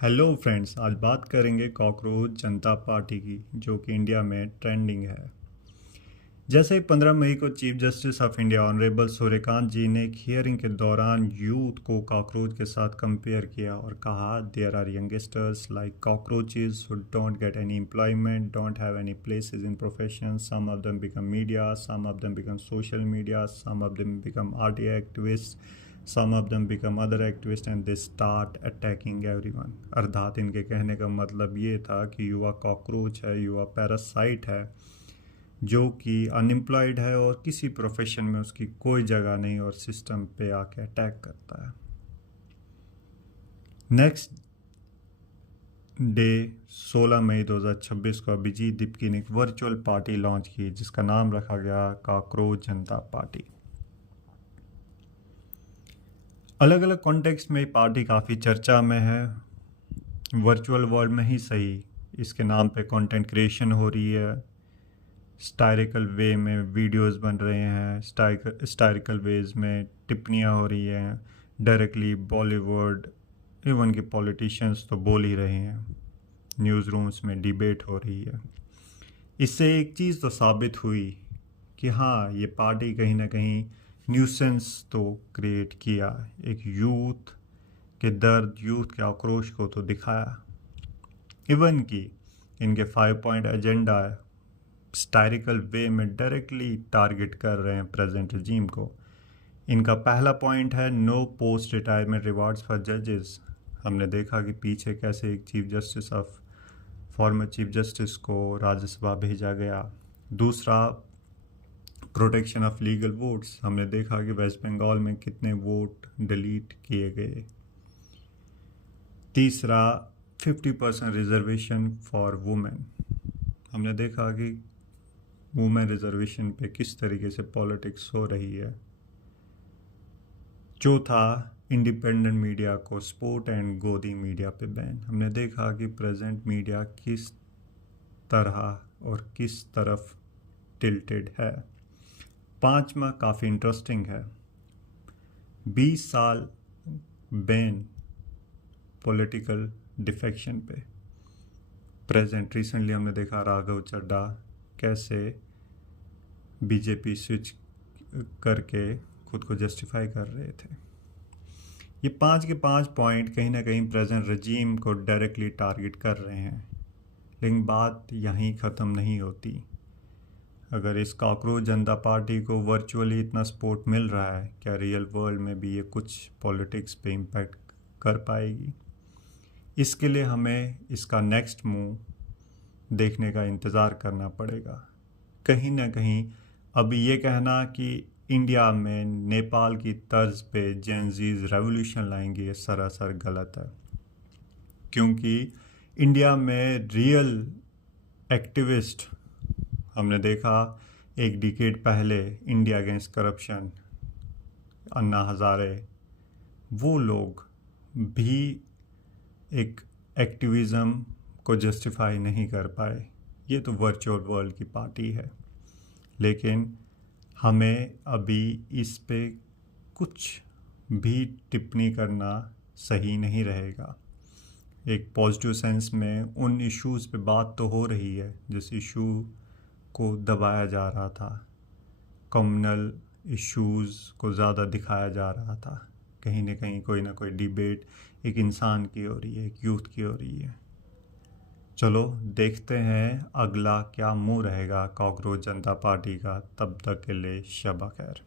Hello friends, आज बात करेंगे कॉकरोच जनता पार्टी की, जो कि इंडिया में ट्रेंडिंग है। जैसे ही 15 मई को chief justice of India honourable Suryakant ji ने एक हियरिंग के दौरान यूथ को कॉकरोच के साथ कंपेयर किया और कहा there are youngsters like cockroaches who don't get any employment, don't have any places in profession, some of them become media, some of them become social media, some of them become RT activist, some of them become other activists and they start attacking everyone। अर्थात इनके कहने का मतलब ये था कि युवा cockroach है, युवा पैरासाइट है, जो कि अनएम्प्लॉयड है और किसी प्रोफेशन में उसकी कोई जगह नहीं और सिस्टम पे आके अटैक करता है। नेक्स्ट डे 16 मई 2026 को अभिजीत दीपकी ने एक वर्चुअल पार्टी लॉन्च की जिसका नाम रखा गया कॉकरोच जनता पार्टी। अलग अलग कॉन्टेक्स्ट में पार्टी काफ़ी चर्चा में है, वर्चुअल वर्ल्ड में ही सही। इसके नाम पे कंटेंट क्रिएशन हो रही है, स्टायरिकल वे में वीडियोस बन रहे हैं, स्टायरिकल वेज में टिप्पणियाँ हो रही हैं, डायरेक्टली बॉलीवुड इवन के पॉलिटिशियंस तो बोल ही रहे हैं, न्यूज़ रूम्स में डिबेट हो रही है। इससे एक चीज़ तो साबित हुई कि हाँ, ये पार्टी कहीं ना कहीं न्यूसेंस तो क्रिएट किया, एक यूथ के दर्द, यूथ के आक्रोश को तो दिखाया। इवन कि इनके 5 पॉइंट एजेंडा स्टायरिकल वे में डायरेक्टली टारगेट कर रहे हैं प्रेजेंट रजीम को। इनका पहला पॉइंट है no post retirement rewards for जजेस। हमने देखा कि पीछे कैसे एक फॉर्मर चीफ जस्टिस को राज्यसभा भेजा गया। दूसरा, प्रोटेक्शन ऑफ लीगल वोट्स। हमने देखा कि वेस्ट बंगाल में कितने वोट डिलीट किए गए। तीसरा, 50% रिजर्वेशन फॉर वुमेन। हमने देखा कि वुमेन रिजर्वेशन पे किस तरीके से पॉलिटिक्स हो रही है। चौथा, इंडिपेंडेंट मीडिया को स्पोर्ट एंड गोदी मीडिया पे बैन। हमने देखा कि प्रेजेंट मीडिया किस तरह और किस तरफ टिल्टेड है। पांचवा काफ़ी इंटरेस्टिंग है, 20 साल बैन पॉलिटिकल डिफेक्शन पे। प्रेजेंट रिसेंटली हमने देखा राघव चड्ढा कैसे बीजेपी स्विच करके खुद को जस्टिफाई कर रहे थे। ये 5 के 5 पॉइंट कहीं ना कहीं प्रेजेंट रजीम को डायरेक्टली टारगेट कर रहे हैं, लेकिन बात यहीं ख़त्म नहीं होती। अगर इस कॉकरोच जनता पार्टी को वर्चुअली इतना सपोर्ट मिल रहा है, क्या रियल वर्ल्ड में भी ये कुछ पॉलिटिक्स पे इम्पैक्ट कर पाएगी? इसके लिए हमें इसका नेक्स्ट मूव देखने का इंतज़ार करना पड़ेगा। कहीं ना कहीं अभी ये कहना कि इंडिया में नेपाल की तर्ज पे जेनजीज रेवोल्यूशन लाएंगे, ये सरासर गलत है। क्योंकि इंडिया में रियल एक्टिविस्ट हमने देखा एक डिकेड पहले, इंडिया अगेंस्ट करप्शन, अन्ना हज़ारे, वो लोग भी एक एक्टिविज़म को जस्टिफाई नहीं कर पाए। ये तो वर्चुअल वर्ल्ड की पार्टी है, लेकिन हमें अभी इस पे कुछ भी टिप्पणी करना सही नहीं रहेगा। एक पॉजिटिव सेंस में उन इश्यूज़ पे बात तो हो रही है जिस इशू को दबाया जा रहा था, कम्युनल इश्यूज़ को ज़्यादा दिखाया जा रहा था। कहीं ना कहीं कोई ना कोई डिबेट एक इंसान की हो रही है, एक यूथ की हो रही है। चलो देखते हैं अगला क्या मुँह रहेगा कॉकरोच जनता पार्टी का। तब तक के लिए शब खैर।